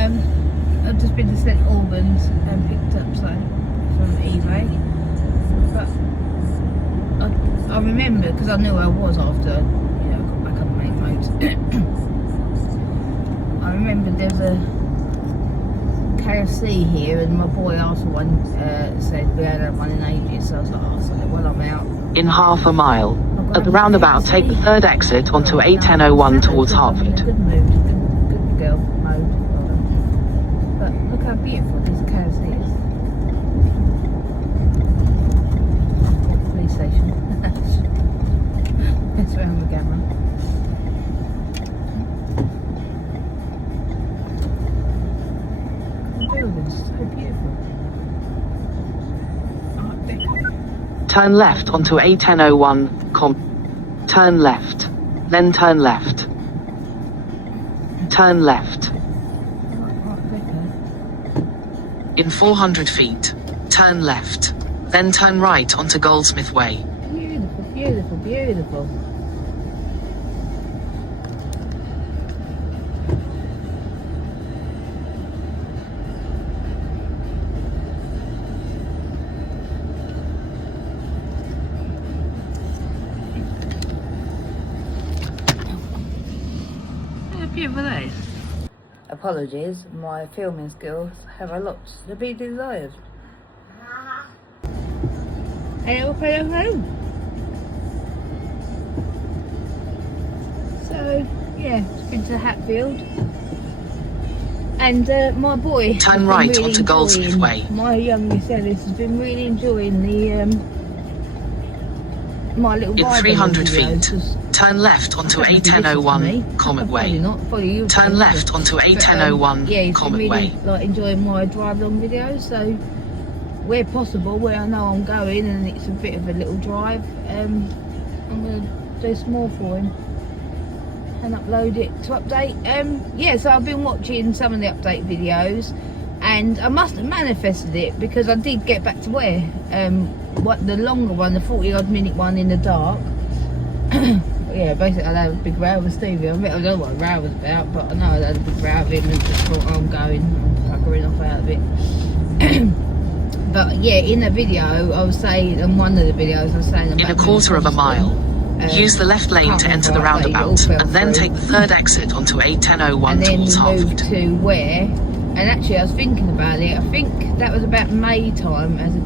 I've just been to St Albans and picked up something from eBay. But I remember, because I knew where I was after, I got back on the main road. I remember there's a KFC here, and my boy asked for one, said we hadn't one in ages, so I was like, oh, so well, I'm out. In half a mile, at the roundabout, take the third exit onto A1001 towards Hartford. Good mood, good girl mode. But look how beautiful this KFC is. Police station. That's around the camera. The building's so beautiful. Art Deco. Turn left onto A1001, turn left, then turn left. Turn left. In 400 feet, turn left, then turn right onto Goldsmith Way. Beautiful, beautiful, beautiful. Beautiful days. Apologies, my filming skills have a lot to be desired. Hello, hello, hello. So, yeah, just been to Hatfield. And my boy. Turn right really onto Goldsmith Way. My youngest Ellis has been really enjoying the my little in 300 feet. Turn left onto A1001 Comet Way. Turn left onto A1001 Comet really, Way. Like enjoying my drive long videos, so where possible, where I know I'm going and it's a bit of a little drive, I'm going to do some more for him and upload it to update. Yeah, so I've been watching some of the update videos and I must have manifested it because I did get back to Ware. What the longer one, the 40 odd minute one in the dark. Yeah, basically I had a big row with Stevie. I don't know what a row was about, but I know I had a big row with him and just thought, oh, I'm puckering off out of it. But yeah, in the video I was saying, in one of the videos I was saying about in a quarter of a mile, use the left lane to enter the roundabout and then take the third exit onto A1001 towards Hartford. And then we moved to Ware, and actually I was thinking about it, I think that was about May time as a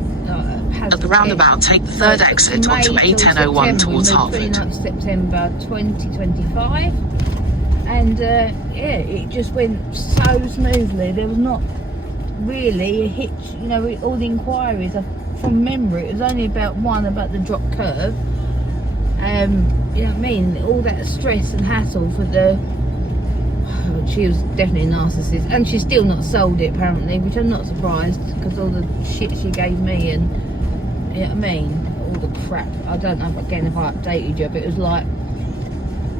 at the roundabout, take the third exit onto A1001 towards Hartford. 29th September 2025, and yeah, it just went so smoothly. There was not really a hitch, all the inquiries. From memory, it was only about the drop curve. You know what I mean? All that stress and hassle for the. She was definitely a narcissist, and she's still not sold it apparently, which I'm not surprised because all the shit she gave me and. You know what I mean? All the crap. I don't know if I updated you, but it was like,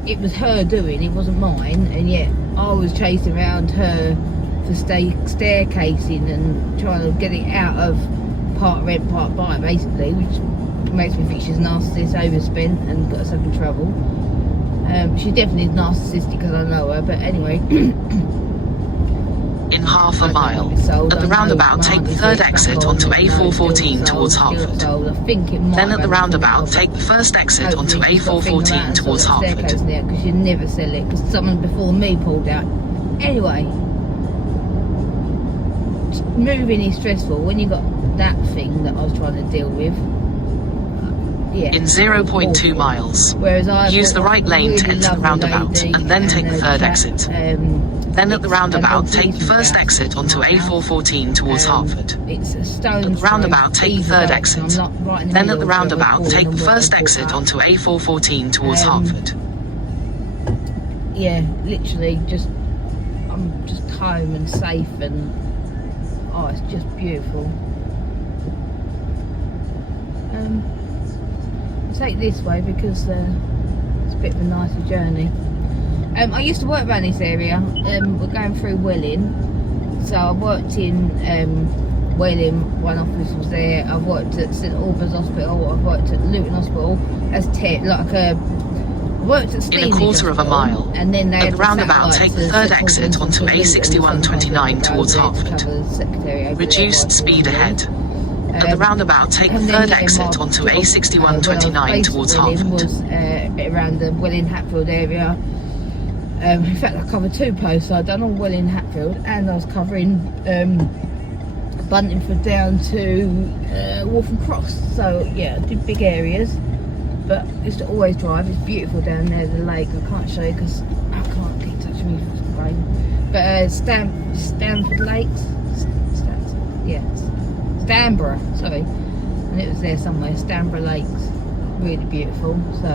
it was her doing, it wasn't mine, and yet I was chasing around her for staircasing and trying to get it out of part rent, part buy, basically, which makes me think she's a narcissist, overspent, and got herself in trouble. She's definitely narcissistic because I know her, but anyway. In half a mile, at the roundabout, take the third exit onto A414 towards Hartford. Then at the roundabout, take the first exit onto A414 towards Hartford. Because you never sell it, because someone before me pulled out. Anyway, moving is stressful when you got that thing that I was trying to deal with. Yeah, in 0.2 miles, use the right lane to enter the roundabout and then take the third exit. Then at the roundabout, take the first exit onto A414 towards Hartford. It's a stone. At the roundabout, take the third exit. Then at the roundabout, take the first exit onto A414 towards Hartford. Yeah, literally, I'm just home and safe, and oh, it's just beautiful. I'll take this way because it's a bit of a nicer journey. I used to work around this area. We're going through Welling, so I worked in Welling. One office was there. I've worked at St Albans Hospital. I've worked at Luton Hospital as worked at In a quarter of a mile. and then they At had the roundabout, satellites take the to third support exit them onto for A6129 towards Hartford. Reduced speed ahead. At the roundabout, take the third exit onto A6129 towards Hartford. Was around the Welling Hatfield area. In fact, I covered 2 posts. So I'd done all Welling Hatfield, and I was covering Buntingford down to Waltham Cross. So yeah, I did big areas. But used to always drive. It's beautiful down there, the lake. I can't show you because I can't keep touching me with the rain. But Stanford Lakes, Stanborough, sorry, and it was there somewhere. Stanborough Lakes, really beautiful. So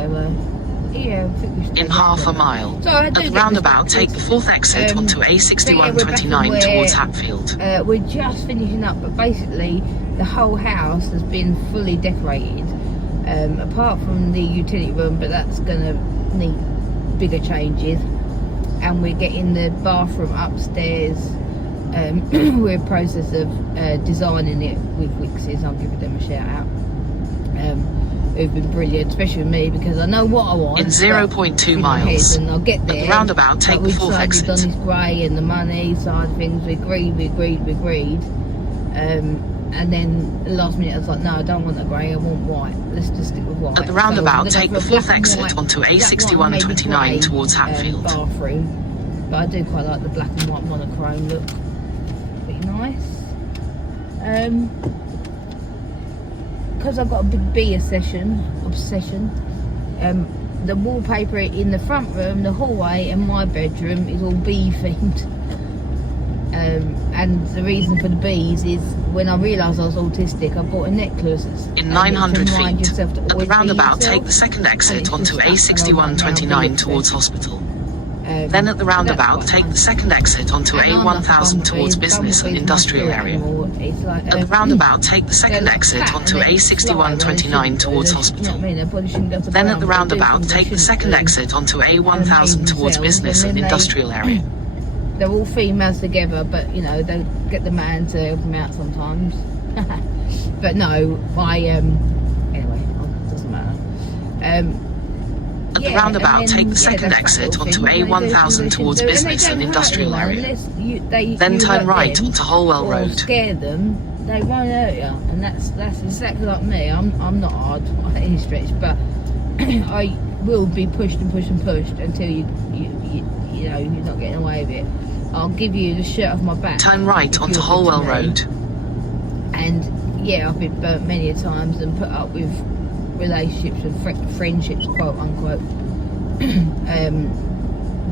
yeah, I think we should. In half a mile. So at the roundabout, take the 4th exit onto A6129 towards Hatfield. We're just finishing up, but basically the whole house has been fully decorated. Apart from the utility room, but that's going to need bigger changes, and we're getting the bathroom upstairs. We're in process of designing it with Wixes. I'll give them a shout out. Who've been brilliant, especially with me, because I know what I want. In 0.2 miles. And I'll get there. At the roundabout, take the 4th exit. On this grey and the money side of things, we agreed. And then the last minute I was like, no, I don't want the grey, I want white. Let's just stick with white. At the roundabout, take the 4th exit onto A6129 towards Hatfield. Bathroom. But I do quite like the black and white monochrome look. Pretty nice. Because I've got a big bee obsession. The wallpaper in the front room, the hallway and my bedroom is all bee themed. And the reason for the bees is when I realised I was autistic, I bought a necklace. In 900 feet, at the roundabout, take the 2nd exit onto A6129 towards Hospital. Then at the roundabout, take the 2nd exit onto A1000 towards Business and Industrial Area. At the roundabout, take the 2nd exit onto A6129 towards Hospital. Then at the roundabout, take the 2nd exit onto A1000 towards Business and Industrial Area. They're all females together, but you know, they get the man to help them out sometimes. But no, anyway, it doesn't matter. At the roundabout, take the 2nd exit onto A1000 towards Business and Industrial Area. Then turn right onto Holwell Road. Scare them, they won't hurt you, and that's exactly like me. I'm not hard by any stretch, but I will be pushed until you know you're not getting away with it. I'll give you the shirt off my back. Turn right onto Holwell Road. And yeah, I've been burnt many a times and put up with relationships and friendships, quote unquote,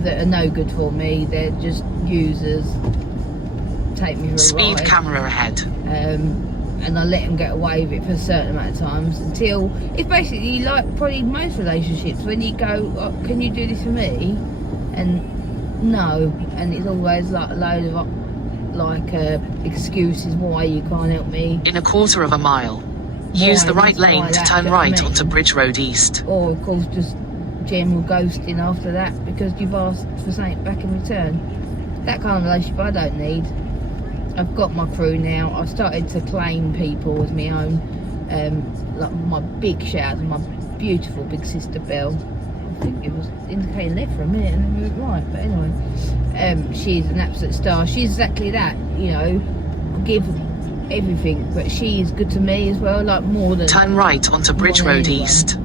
that are no good for me. They're just users. Take me for a Speed ride. camera ahead. And I let them get away with it for a certain amount of times until it's basically like probably most relationships when you go, oh, can you do this for me? And no, and it's always like a load of excuses why you can't help me. In a quarter of a mile, use the right lane to turn right onto Bridge Road East. Or of course just general ghosting after that because you've asked for something back in return. That kind of relationship I don't need. I've got my crew now. I've started to claim people as my own. Like my big shout to my beautiful big sister Belle. I think it was indicating left for a minute and then we went right, but anyway, she's an absolute star. She's exactly that, you know, I give everything, but she is good to me as well, like more than turn right onto Bridge Road East.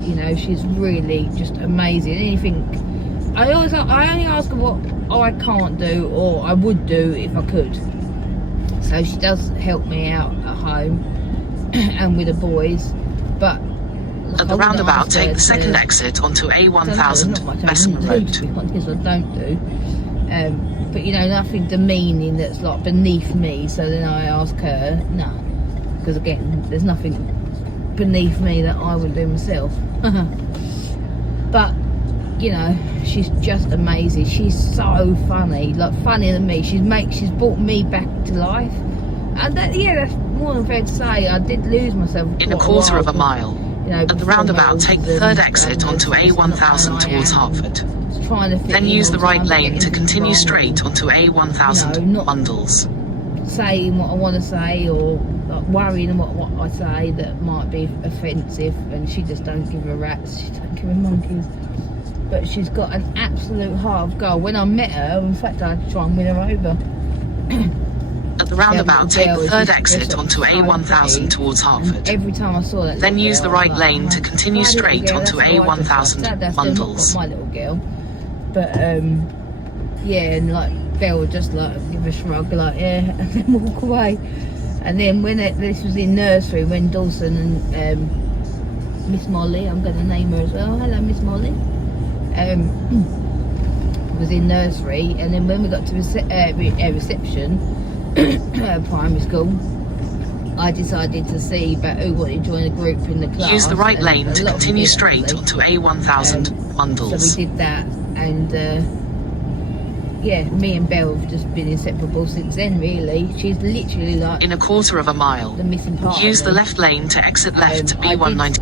You know, she's really just amazing. Anything I only ask her what I can't do or I would do if I could. So she does help me out at home and with the boys, but at the roundabout, take the 2nd exit onto A1000 Bessemer Road. I don't do. But you know, nothing demeaning that's like beneath me. So then I ask her, no, because again, there's nothing beneath me that I would do myself. But you know, she's just amazing. She's so funny, like funnier than me. She's brought me back to life. And that's more than fair to say. I did lose myself in a quarter of a mile. You know, at the roundabout, take the 3rd exit onto A1000 towards Hartford. Then use the right lane to continue straight onto A1000 Bundles. Saying what I want to say or like, worrying what I say that might be offensive, and she just don't give a rat's. She don't give a monkey's. but she's got an absolute heart of gold. When I met her, in fact, I had to try and win her over. At the roundabout, take the third exit onto A1000 towards Hartford. Every time I saw that, then use the right lane to continue straight girl, onto A1000 Bundles. My little girl, but yeah, and like Belle would just like give a shrug, like yeah, and then walk away. And then when this was in nursery, when Dawson and Miss Molly, I'm going to name her as well. Hello, Miss Molly. Was in nursery, and then when we got to reception. Primary school, I decided to see about who wanted to join a group in the class. Use the right lane to continue straight onto A1000 Bundles. So we did that, and yeah, me and Belle have just been inseparable since then, really. She's literally like in a quarter of a mile. The missing part. Use the left lane to exit left to B190.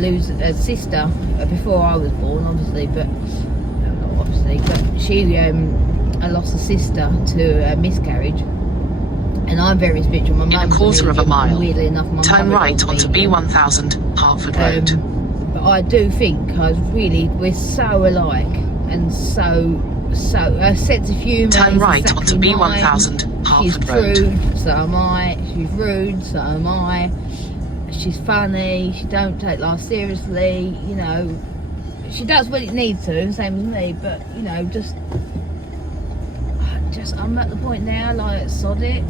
Lose a sister before I was born, obviously, but not obviously, but she I lost a sister to a miscarriage, and I'm very spiritual. My mum's in a quarter of a mile. Weirdly enough, turn right onto B1000 Hartford Road. But I do think we're so alike, and so her sense of humour. Turn right onto B1000 Hartford Road. She's crude, so am I. She's rude, so am I. She's funny. She don't take life seriously. You know, she does what it needs to, same as me. But you know, I'm at the point now, like, sod it.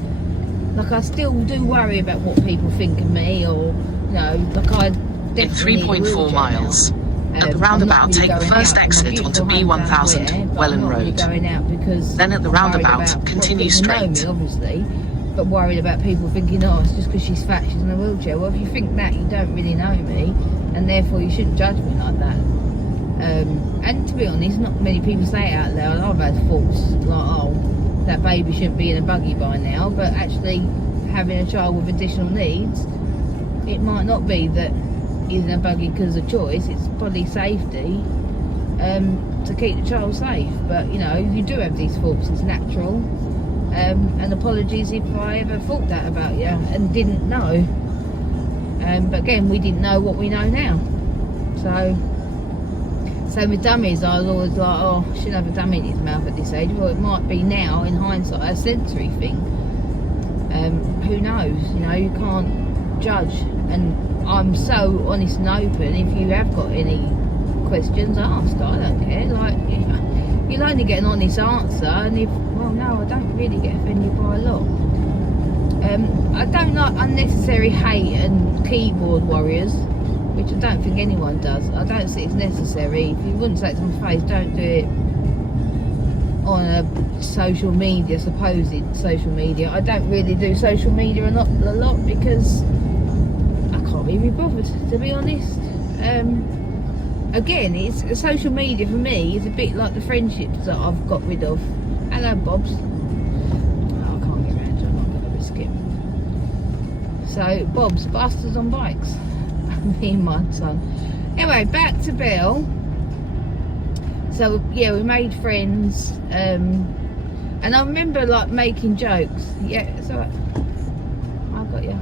Like, I still do worry about what people think of me, or, you know, like, I definitely in 3.4 miles. At the roundabout, take the first exit onto B1000 Welland Road. Going out because then at the roundabout, continue straight. Me, obviously, but worried about people thinking, oh, it's just because she's fat, she's in a wheelchair. Well, if you think that, you don't really know me, and therefore you shouldn't judge me like that. And to be honest, not many people say it out loud. I've had thoughts like, oh, that baby shouldn't be in a buggy by now, but actually having a child with additional needs, it might not be that he's in a buggy because of choice. It's body safety, to keep the child safe. But you know, you do have these thoughts, it's natural, and apologies if I ever thought that about you and didn't know. But again, we didn't know what we know now. So with dummies, I was always like, oh, I shouldn't have a dummy in his mouth at this age. Well, it might be now, in hindsight, a sensory thing. Who knows? You know, you can't judge. And I'm so honest and open. If you have got any questions, ask. I don't care. Like, you'll only get an honest answer. And if, well, no, I don't really get offended by a lot. I don't like unnecessary hate and keyboard warriors, which I don't think anyone does. I don't see it's necessary. If you wouldn't say it to my face, don't do it on a social media, supposed social media. I don't really do social media a lot because I can't be bothered, to be honest. Again, it's social media for me is a bit like the friendships that I've got rid of. Hello, Bobs. Oh, I can't get around to it. I'm not going to risk it. So, Bobs, bastards on bikes. Me and my son. Anyway, back to Bill. So yeah, we made friends, and I remember like making jokes. Yeah, so I got you.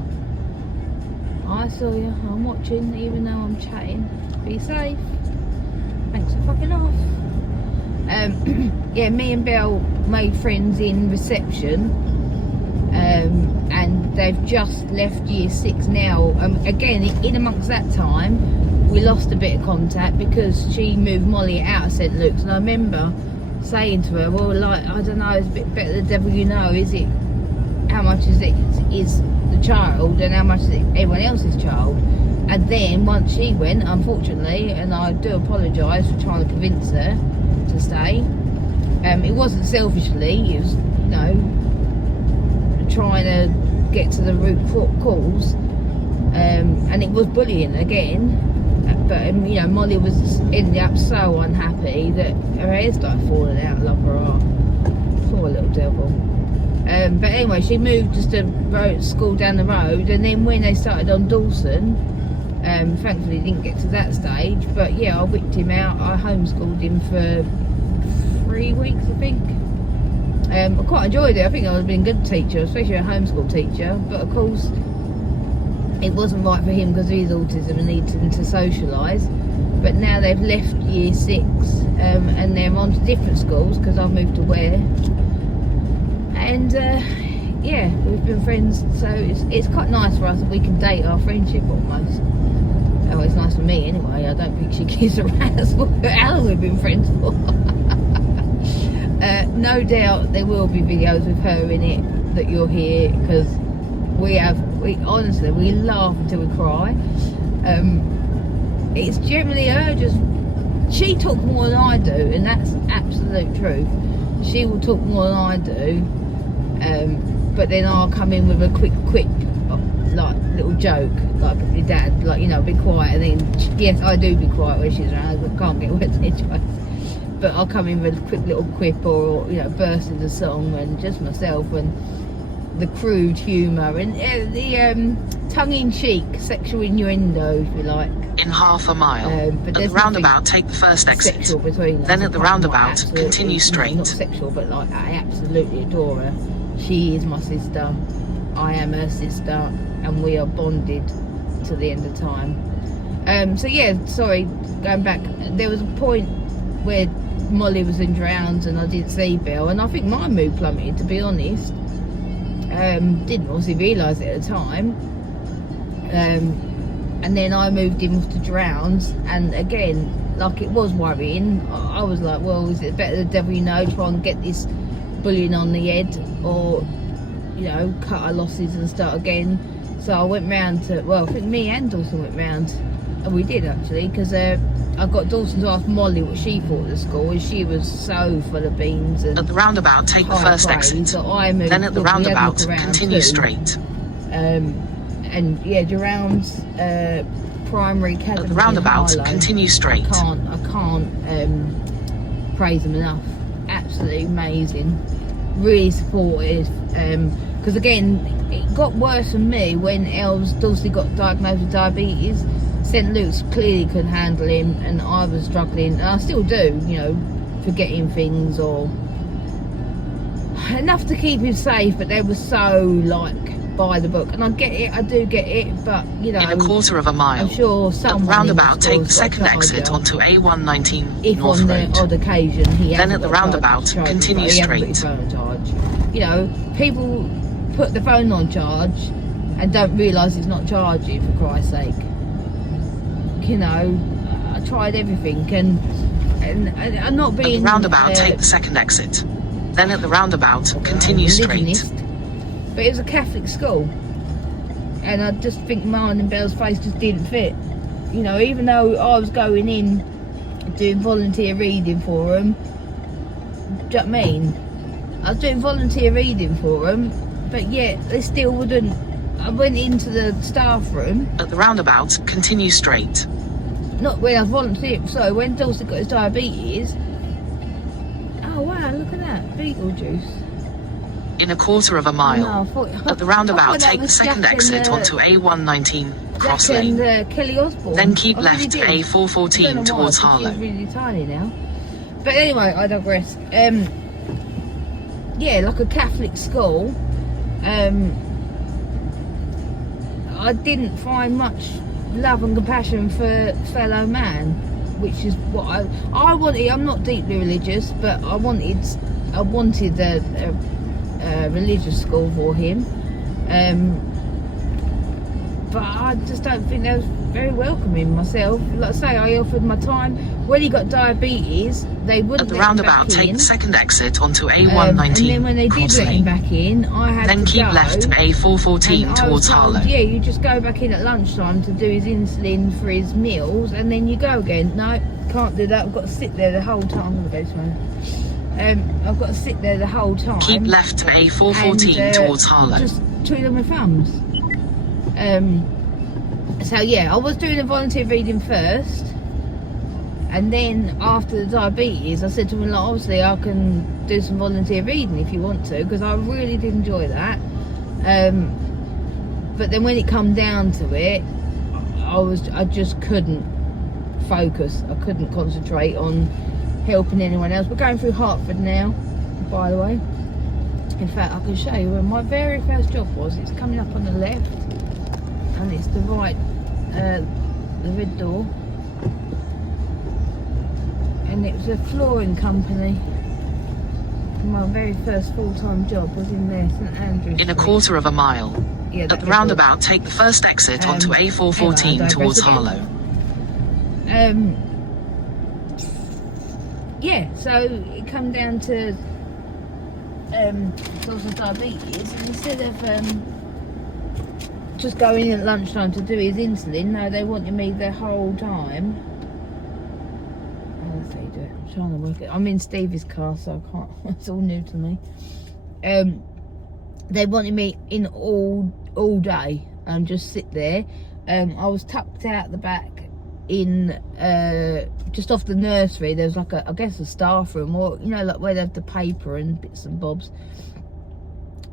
I saw you. I'm watching, even though I'm chatting. Be safe. Thanks for fucking off. Yeah, me and Bill made friends in reception. And they've just left year 6 now. Again, in amongst that time, we lost a bit of contact because she moved Molly out of St Luke's, and I remember saying to her, well, like, I don't know, it's a bit better the devil you know. Is it, how much is it is the child and how much is it everyone else's child? And then once she went, unfortunately, and I do apologise for trying to convince her to stay, it wasn't selfishly, it was, you know, trying to get to the root cause, and it was bullying again. But you know, Molly was ended up so unhappy that her hair started falling out. Love her heart, poor little devil. But anyway, she moved just to school down the road, and then when they started on Dawson, thankfully didn't get to that stage. But yeah, I whipped him out. I homeschooled him for 3 weeks, I think. I quite enjoyed it. I think I was being a good teacher, especially a homeschool teacher. But of course, it wasn't right for him because of his autism and needing to socialise. But now they've left year 6 and they're on to different schools because I've moved to Ware. And yeah, we've been friends, so it's quite nice for us that we can date our friendship almost. Oh, it's nice for me anyway. I don't think she gives a rat's how long we've been friends for. No doubt there will be videos with her in it that you'll hear, because we honestly, we laugh until we cry. It's generally her she talks more than I do, and that's absolute truth. She will talk more than I do, but then I'll come in with a quick like little joke, like with your dad, like, you know, be quiet, and then yes, I do be quiet when she's around, I can't get words edgeways, but I'll come in with a quick little quip, or, you know, burst into song, and just myself, and the crude humour, and the tongue-in-cheek sexual innuendo, if you like. In half a mile. But at the roundabout, take the first exit. Then at the roundabout, continue straight. Not sexual, but like, I absolutely adore her. She is my sister. I am her sister, and we are bonded to the end of time. So yeah, sorry, going back, there was a point where Molly was in drowns and I didn't see Bill, and I think my mood plummeted, to be honest. Didn't obviously realise it at the time. And then I moved him off to drowns, and again, like, it was worrying. I was like, well, is it better the devil you know, try and get this bullying on the head, or, you know, cut our losses and start again? So I went round to, well, I think me and Dawson went round, and we did actually, because I got Dawson to ask Molly what she thought of the school, and she was so full of beans. And at the roundabout, take the first exit. So I moved, then at the roundabout, continue straight. And yeah, Drown's primary academy. At the roundabout, continue straight. I can't praise them enough. Absolutely amazing. Really supportive. Because again, it got worse for me when Dulcie got diagnosed with diabetes. St Luke's clearly couldn't handle him, and I was struggling, and I still do, you know, forgetting things, or enough to keep him safe, but they were so, like, by the book. And I get it, I do get it, but, you know, in a quarter of a mile, I'm sure someone at the roundabout, take the second exit onto A119 if North on Road. the odd occasion he then hasn't at the got roundabout, charge, continue he hasn't put his straight. phone on charge. You know, people put the phone on charge and don't realise it's not charging, for Christ's sake. You know, I tried everything, and I'm not being... At the roundabout, take the second exit. Then at the roundabout, continue straight. But it was a Catholic school, and I just think mine and Belle's face just didn't fit. You know, even though I was going in doing volunteer reading for them, do you know what I mean? I was doing volunteer reading for them, but yet they still wouldn't. I went into the staff room. At the roundabout, continue straight. Not when I was volunteering, sorry, when Dawson got his diabetes. Oh wow, look at that, Beetlejuice. In a quarter of a mile. No, at the roundabout, take the second exit onto A119 Cross Lane. And Kelly Osbourne. Then keep left to A414 towards Harlow. She's really tiny now. But anyway, I digress. Yeah, like a Catholic school. I didn't find much love and compassion for fellow man, which is what I wanted. I'm not deeply religious, but I wanted a religious school for him. But I just don't think they was very welcoming myself. Like I say, I offered my time. When he got diabetes, they wouldn't at the let him roundabout, back take in. the second exit onto A119. And then when they did let him back in, I had then to keep go, left to A414 towards Harlow. Yeah, you just go back in at lunchtime to do his insulin for his meals, and then you go again. No, can't do that. I've got to sit there the whole time. I'm gonna go tomorrow. I've got to sit there the whole time. Keep left to A414 towards Harlow. Just twiddle my thumbs. So yeah, I was doing a volunteer reading first, and then after the diabetes, I said to him, like, obviously I can do some volunteer reading if you want to, because I really did enjoy that. But then when it come down to it, I just couldn't focus. I couldn't concentrate on helping anyone else. We're going through Hertford now, by the way. In fact, I can show you where my very first job was. It's coming up on the left. and it's the right, the red door, and it was a flooring company. My very first full-time job was in there, St Andrews. In a quarter of a mile. Yeah, At the roundabout, take the first exit onto A414 towards Harlow. Yeah, so it come down to sort of diabetes, and instead of just going in at lunchtime to do his insulin, no, they wanted me the whole time. How do they do it? I'm trying to work it. I'm in Stevie's car, so I can't. It's all new to me. They wanted me in all day and just sit there. I was tucked out the back in just off the nursery. There's like a, I guess, a staff room, or you know, like where they have the paper and bits and bobs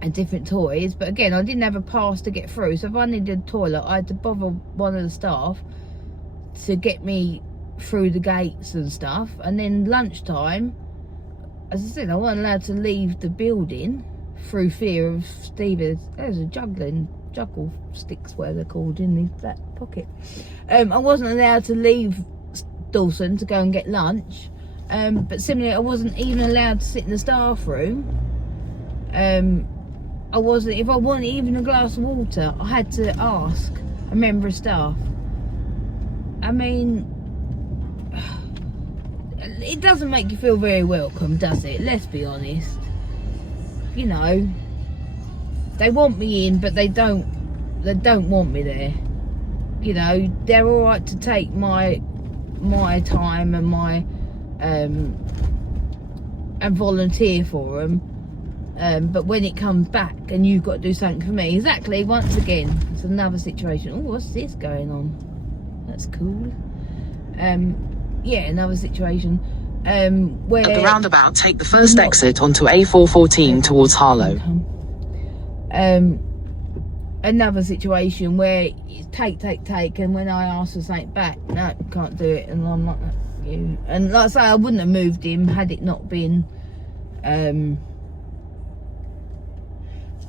and different toys. But again, I didn't have a pass to get through, so if I needed a toilet, I had to bother one of the staff to get me through the gates and stuff. And then lunchtime, as I said, I wasn't allowed to leave the building through fear of Stevie's. There's a juggle sticks, where they're called, in his back pocket. I wasn't allowed to leave Dawson to go and get lunch, but similarly, I wasn't even allowed to sit in the staff room. I wasn't, if I wanted even a glass of water, I had to ask a member of staff. I mean, it doesn't make you feel very welcome, does it? Let's be honest. You know, they want me in, but they don't want me there. You know, they're all right to take my time and my and volunteer for them, but when it comes back and you've got to do something for me, exactly, once again, it's another situation. Oh, what's this going on? That's cool. Yeah, another situation. Where at the roundabout, take the first exit onto A414 towards Harlow. Another situation where it's take, and when I ask for something back, no, can't do it, and I'm like, you. And like I say, I wouldn't have moved him had it not been.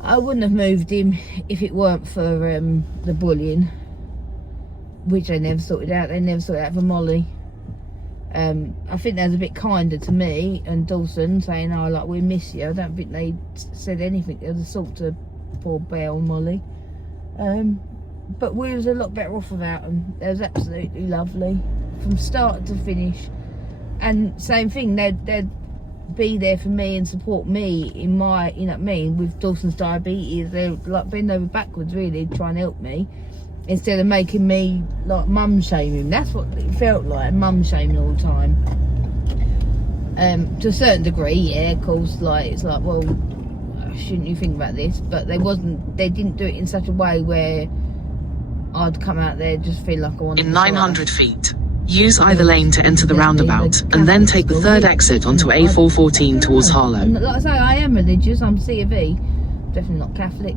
I wouldn't have moved him if it weren't for the bullying, which they never sorted out. They never sorted out for Molly. I think they was a bit kinder to me and Dawson, saying, "Oh, like, we miss you." I don't think they said anything of the sort to poor Belle and Molly. But we was a lot better off without them. They was absolutely lovely from start to finish. And same thing, they'd be there for me and support me in my, you know what I mean, with Dawson's diabetes. They'd like bend over backwards really to try and help me, instead of making me like mum shaming. That's what it felt like, mum shaming all the time. To a certain degree, yeah, of course, like, it's like, well, shouldn't you think about this? But they didn't do it in such a way where I'd come out there just feel like I wanted in 900 feet. Use either lane to enter the roundabout, and then take the third exit onto A414 towards Harlow. And like I say, I am religious. I'm C of E. Definitely not Catholic.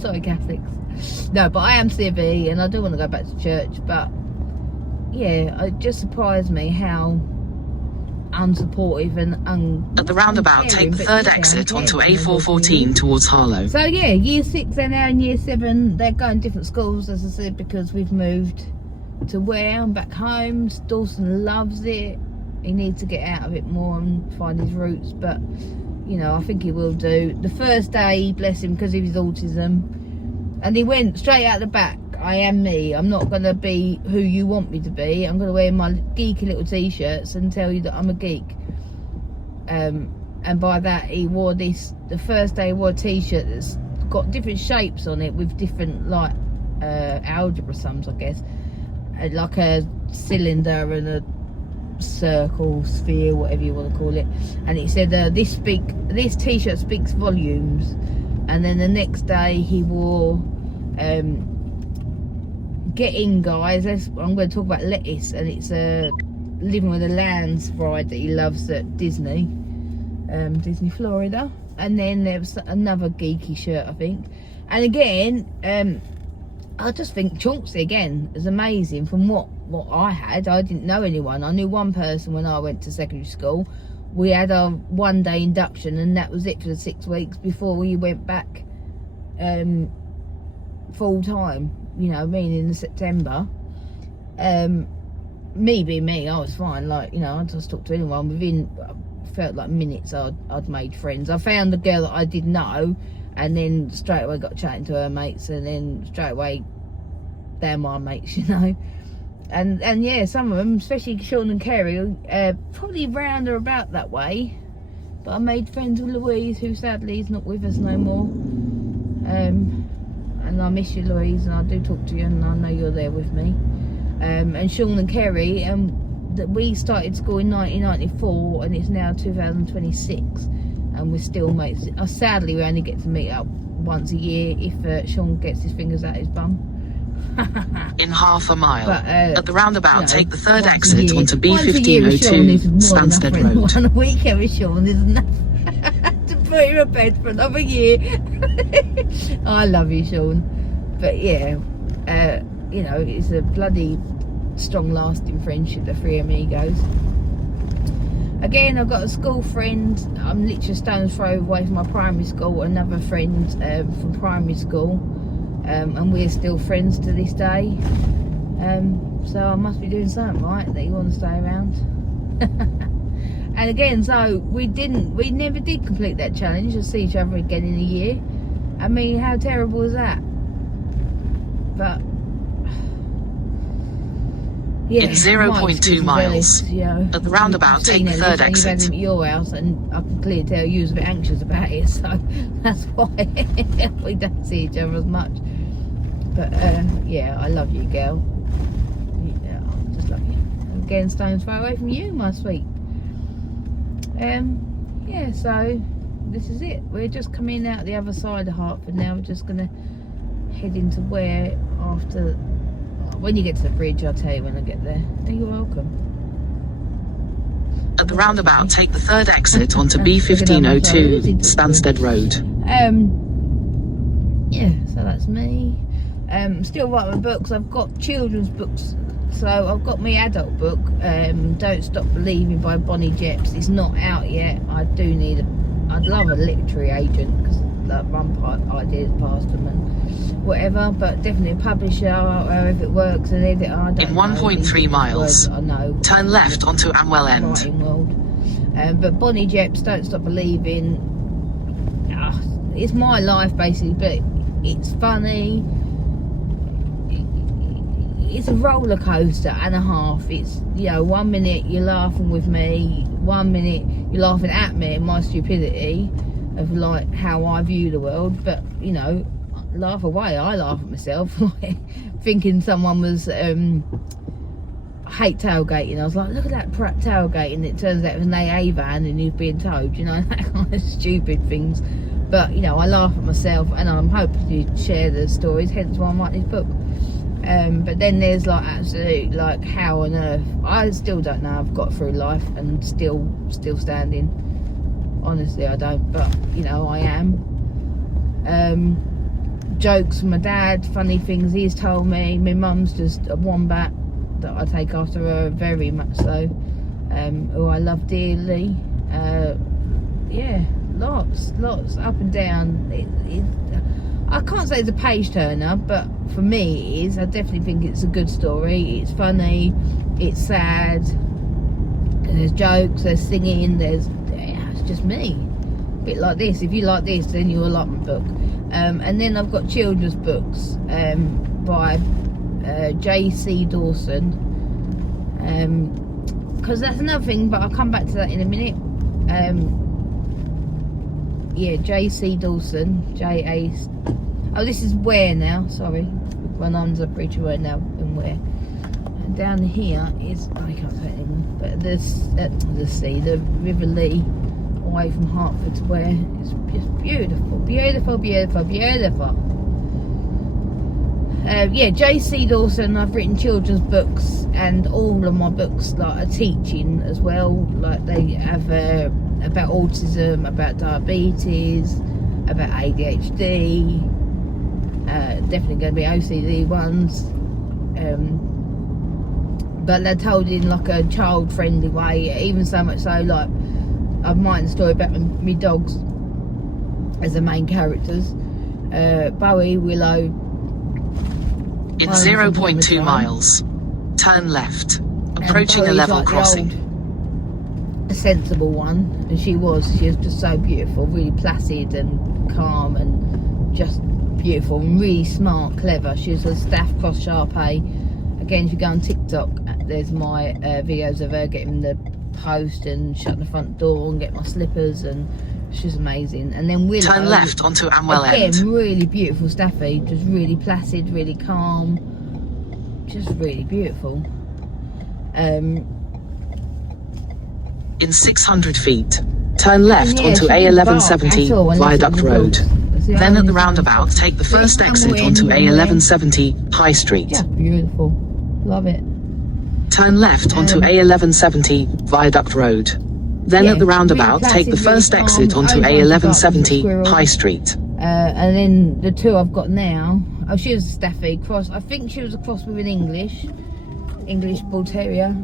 Sorry, Catholics. No, but I am C of E, and I do want to go back to church. But yeah, it just surprised me how unsupportive and at the roundabout, take the third exit onto A414 towards Harlow. So yeah, year 6, they're now in year 7. They're going different schools, as I said, because we've moved to Ware and back home. Dawson loves it. He needs to get out of it more and find his roots, but you know, I think he will do. The first day, bless him, because of his autism, and he went straight out the back. I am me. I'm not going to be who you want me to be. I'm going to wear my geeky little t-shirts and tell you that I'm a geek. And by that, he wore this, the first day he wore a t-shirt that's got different shapes on it with different, like, algebra sums, I guess. Like a cylinder and a circle, sphere, whatever you want to call it. And it said, this t-shirt speaks volumes. And then the next day he wore, get in, guys. I'm going to talk about lettuce, and it's Living with the Lambs ride that he loves at Disney, Disney Florida. And then there was another geeky shirt, I think. And again, I just think Chauncey again is amazing. From what I had, I didn't know anyone. I knew one person when I went to secondary school. We had a one-day induction, and that was it for the 6 weeks before we went back full time. you know, in September, me being me, I was fine. Like, you know, I just talked to anyone. Within, felt like minutes, I'd made friends. I found a girl that I didn't know, and then straight away got chatting to her mates, and then straight away they're my mates, you know. And yeah, some of them, especially Sean and Kerry, probably round or about that way. But I made friends with Louise, who sadly is not with us no more. And I miss you, Louise, and I do talk to you, and I know you're there with me. And Sean and Kerry, we started school in 1994, and it's now 2026, and we're still mates. Sadly, we only get to meet up once a year if Sean gets his fingers out his bum. In half a mile, but, at the roundabout, you know, take the third exit onto B1502 Stansted Road. One a weekend with Sean is enough to put him in bed for another year. I love you, Sean. But yeah, you know, it's a bloody strong lasting friendship, the three amigos. Again, I've got a school friend. I'm literally a stone's throw away from my primary school, another friend from primary school. And we're still friends to this day. So I must be doing something right that you want to stay around. And again, so we never did complete that challenge to see each other again in a year. I mean, how terrible is that? But yeah, it's 0.2 miles. You know, at the roundabout, take the third exit. You've had him at your house, and I can clearly tell you was a bit anxious about it, so that's why we don't see each other as much. But yeah, I love you, girl. Yeah, I just love you. Again, stone's throw away from you, my sweet. Yeah, so this is it. We're just coming out the other side of Hertford now. We're just gonna head into Ware after. When you get to the bridge, I'll tell you when I get there. Oh, you're welcome. At the roundabout, take the third exit onto B1502 Stansted Road. Yeah, so that's me. Still writing my books. I've got children's books. So I've got my adult book, Don't Stop Believing by Bonnie Jeps. It's not out yet. I'd love a literary agent, because like run ideas past them and whatever, but definitely a publisher, if it works, an editor. I don't in know. 1.3 miles, I know. turn left onto Amwell End. Writing world. But Bonnie Jeps, Don't Stop Believing. It's my life basically, but it's funny. It's a roller coaster and a half. It's, you know, 1 minute you're laughing with me, 1 minute you're laughing at me and my stupidity of like how I view the world. But you know, laugh away. I laugh at myself, like thinking someone was I hate tailgating. I was like, look at that prat tailgating. It turns out it was an AA van and he's being towed. You know, that kind of stupid things. But you know, I laugh at myself, and I'm hoping to share the stories. Hence why I'm writing this book. But then there's like absolute, like, how on earth, I still don't know I've got through life and still standing. Honestly, I don't, but you know, I am. Jokes from my dad, funny things he's told me. My mum's just a wombat that I take after her very much so, who I love dearly. Yeah, lots up and down. I can't say it's a page turner, but for me it is. I definitely think it's a good story. It's funny, it's sad, and there's jokes, there's singing, it's just me. A bit like this. If you like this, then you'll like my book. And then I've got children's books by J.C. Dawson, because that's another thing, but I'll come back to that in a minute. Yeah, J.C. Dawson, J.A. Oh, this is Ware now, sorry. Run under the bridge, we're now in Ware. And down here is, I can't say it anymore, but the sea, the River Lee, away from Hertford to Ware. It's just beautiful, beautiful, beautiful, beautiful. Yeah, J.C. Dawson. I've written children's books, and all of my books like are teaching as well. Like they have about autism, about diabetes, about ADHD. Definitely going to be OCD ones. But they're told in like a child-friendly way. Even so much so, like I'm writing a story about my dogs as the main characters. Bowie, Willow, In 0.2 miles, turn left. Approaching a level crossing. A sensible one, and she was just so beautiful, really placid and calm and just beautiful and really smart, clever. She was a staff cross Sharpei. Again, if you go on TikTok, there's my videos of her getting the post and shutting the front door and getting my slippers, and she's amazing. And then Willow, turn left onto Amwell again, End. really beautiful staffy, just really placid, really calm, just really beautiful. In 600 feet, turn left onto A1170 Viaduct Road. Then at the roundabout, take the first exit onto A1170 High Street. Yeah, beautiful. Love it. Turn left onto A1170 Viaduct Road. Then at the roundabout, take the first exit onto A1170 High Street. And then the two I've got now, oh, she was a staffy cross. I think she was a cross with an English Bull Terrier.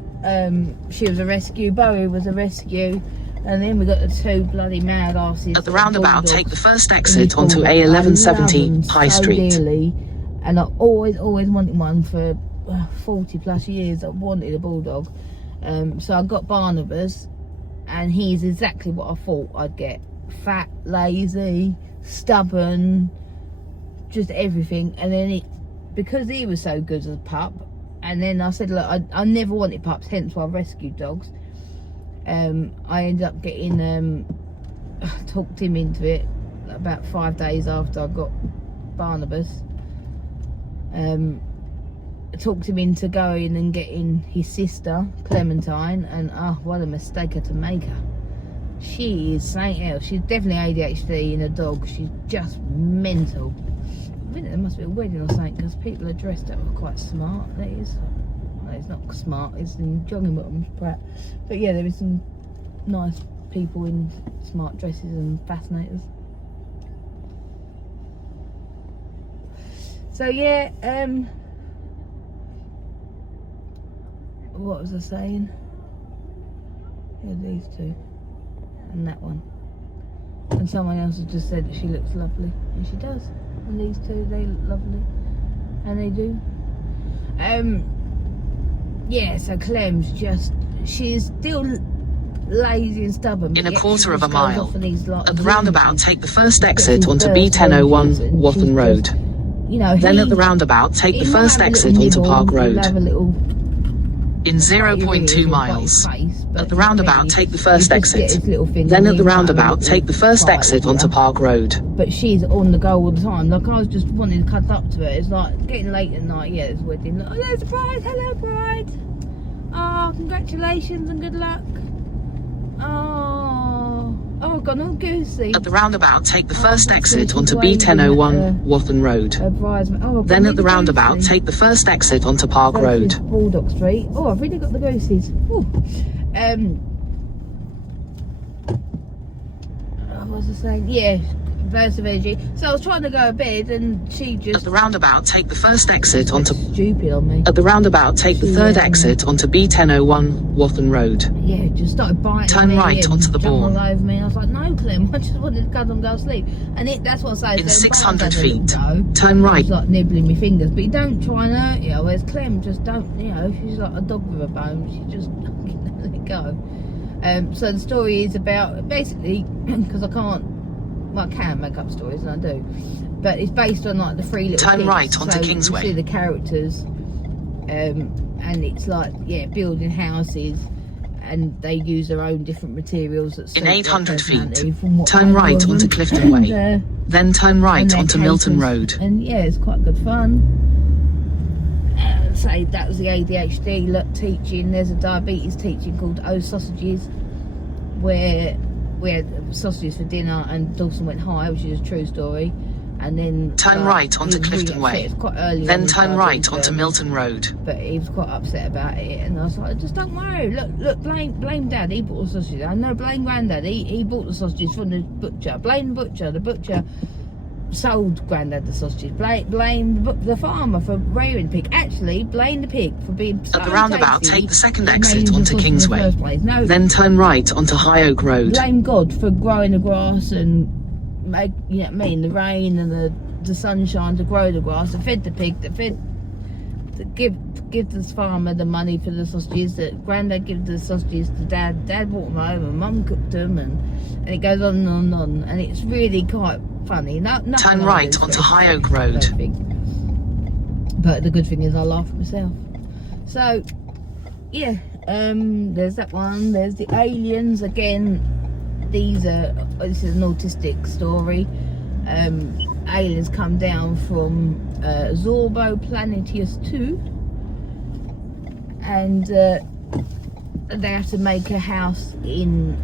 She was a rescue. Bowie was a rescue. And then we got the two bloody mad asses. At the roundabout, take the first exit onto A1170 High Street. Dearly, and I always wanted one for 40 plus years. I wanted a bulldog. So I got Barnabas, and he's exactly what I thought I'd get. Fat, lazy, stubborn, just everything. And then because he was so good as a pup, and then I said, look, I never wanted pups, hence why I rescued dogs. I ended up getting talked him into it about 5 days after I got Barnabas. Talked him into going and getting his sister Clementine, and what a mistake to make her. She is something else. She's definitely ADHD in a dog. She's just mental. I think there must be a wedding or something, because people are dressed up quite smart. That is, no, it's not smart, it's in jogging bottoms, but yeah, there is some nice people in smart dresses and fascinators. So yeah, what was I saying? Who are these two? And that one. And someone else has just said that she looks lovely, and she does. And these two, they look lovely, and they do. Yeah, so Clem's she's still lazy and stubborn. In a quarter of a mile, at the roundabout, take the first exit onto B1001 Wathen Road. You know, then at the roundabout, take the first exit onto Park Road. In 0.2 miles, at the roundabout, take the first exit. Then at the roundabout, take the first exit onto Park Road. But she's on the go all the time. Like, I was just wanting to cut up to her. It's like getting late at night. Yeah, there's a wedding. Oh, there's a bride. Hello, bride. Oh, congratulations and good luck. Oh, I've gone all goosey. At the roundabout, take the first exit onto B1001 Wathen Road. Then at the roundabout, take the first exit onto Park Road. Bulldog Street. Oh, I've really got the goosies. What was I saying? Yeah, burst of energy. So I was trying to go to bed, and she just... At the roundabout, take the first exit onto... Stupid on me. At the roundabout, take the third exit onto B1001 Wathen Road. Yeah, just started biting Turn me right onto the bourne. All over me. I was like, no, Clem, I just wanted to cuddle and go to sleep. And that's what I say. In 600 feet, turn right. She's like nibbling my fingers, but you don't try and hurt you. Whereas Clem just don't, she's like a dog with a bone. She just let it go. So the story is about, basically, because I can make up stories, and I do, but it's based on like the three little turn kids. right onto Kingsway. You see the characters, and it's like, yeah, building houses, and they use their own different materials. In 800 feet, turn right onto Clifton Way, then turn right onto Milton Road. And yeah, it's quite good fun. So that was the ADHD teaching. There's a diabetes teaching called O Sausages, where we had sausages for dinner, and Dawson went high, which is a true story. And then turn right onto Clifton Way, then turn right onto Milton Road. But he was quite upset about it, and I was like, just don't worry. Look, blame Dad. He bought the sausages. I know, blame Grandad. He bought the sausages from the butcher. Blame the butcher. The butcher sold Grandad the sausages. Blame the farmer for rearing pig. Actually, blame the pig for being so at the roundabout, tasty. Take the second exit onto Kingsway, then turn right onto High Oak Road. Blame God for growing the grass and the rain and the sunshine to grow the grass, and fed the pig, that fed give the farmer the money for the sausages, that granddad gives the sausages to dad brought them home and mum cooked them, and it goes on and on and on, and it's really quite funny. Turn right onto High Oak Road. But the good thing is I laugh at myself. So yeah, there's that one. There's the aliens again. This is an autistic story. Aliens come down from Zorbo Planetius 2, and they have to make a house in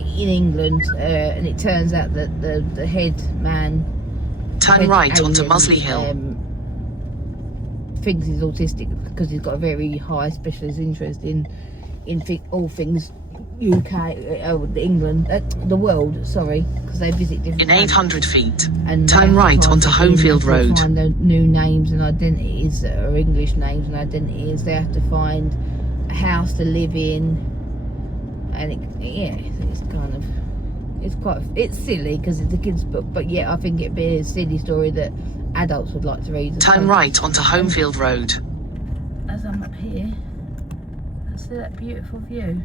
England, and it turns out that the head man, turn right onto Musley Hill, thinks he's autistic because he's got a very high specialist interest in all things UK, England, the world, sorry, because they visit different. In 800 feet, and turn right onto Homefield Road. Find the new names and identities that are English names and identities. They have to find a house to live in, and it's silly because it's a kids' book, but yeah, I think it'd be a silly story that adults would like to read. Turn right onto Homefield Road. As I'm up here, I see that beautiful view.